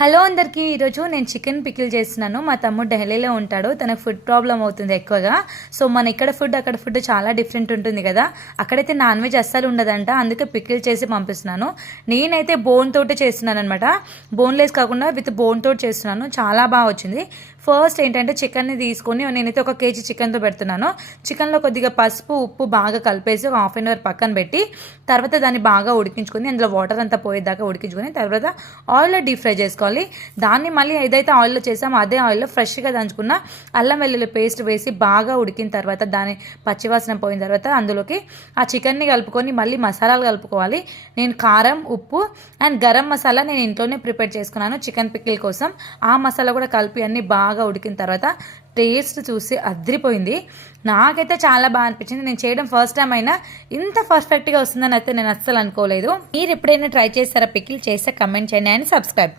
Hello అందరికీ ఈరోజు నేను చికెన్ పికిల్ చేస్తున్నాను. మా తమ్ముడు ఢిల్లీలో ఉంటాడు, తనకు ఫుడ్ ప్రాబ్లం అవుతుంది ఎక్కువగా. సో మన ఇక్కడ ఫుడ్ అక్కడ ఫుడ్ చాలా డిఫరెంట్ ఉంటుంది కదా. అక్కడైతే నాన్ వెజ్ అస్సలు ఉండదంట, అందుకే పికిల్ చేసి పంపిస్తున్నాను. నేనైతే బోన్ తోటి చేస్తున్నాను అనమాట, బోన్లెస్ కాకుండా విత్ బోన్ తోటి చేస్తున్నాను. చాలా బాగా వచ్చింది. ఫస్ట్ ఏంటంటే చికెన్ని తీసుకొని నేనైతే 1 కేజీ చికెన్తో పెడుతున్నాను. చికెన్లో కొద్దిగా పసుపు ఉప్పు బాగా కలిపేసి ఒక హాఫ్ అన్ అవర్ పక్కన పెట్టి తర్వాత దాన్ని బాగా ఉడికించుకొని అందులో వాటర్ అంతా పోయేదాకా ఉడికించుకొని తర్వాత ఆయిల్లో డీప్ ఫ్రై చేసుకోవాలి. దాన్ని మళ్ళీ ఏదైతే ఆయిల్లో చేసామో అదే ఆయిల్లో ఫ్రెష్గా దంచుకున్న అల్లం వెల్లుల్లి పేస్ట్ వేసి బాగా ఉడికిన తర్వాత దాని పచ్చివాసన పోయిన తర్వాత అందులోకి ఆ చికెన్ని కలుపుకొని మళ్ళీ మసాలాలు కలుపుకోవాలి. నేను కారం ఉప్పు అండ్ గరం మసాలా నేను ఇంట్లోనే ప్రిపేర్ చేసుకున్నాను చికెన్ పికిల్ కోసం. ఆ మసాలా కూడా కలిపి అన్ని బాగా ఉడికిన తర్వాత టేస్ట్ చూసి అదిరిపోయింది. నాకైతే చాలా బాగా అనిపించింది. నేను చేయడం ఫస్ట్ టైం అయినా ఇంత పర్ఫెక్ట్గా వస్తుందని అయితే నేను అస్సలు అనుకోలేదు. మీరు ఎప్పుడైనా ట్రై చేస్తారా పికిల్? చేస్తే కమెంట్ చేయండి అండ్ సబ్స్క్రైబ్.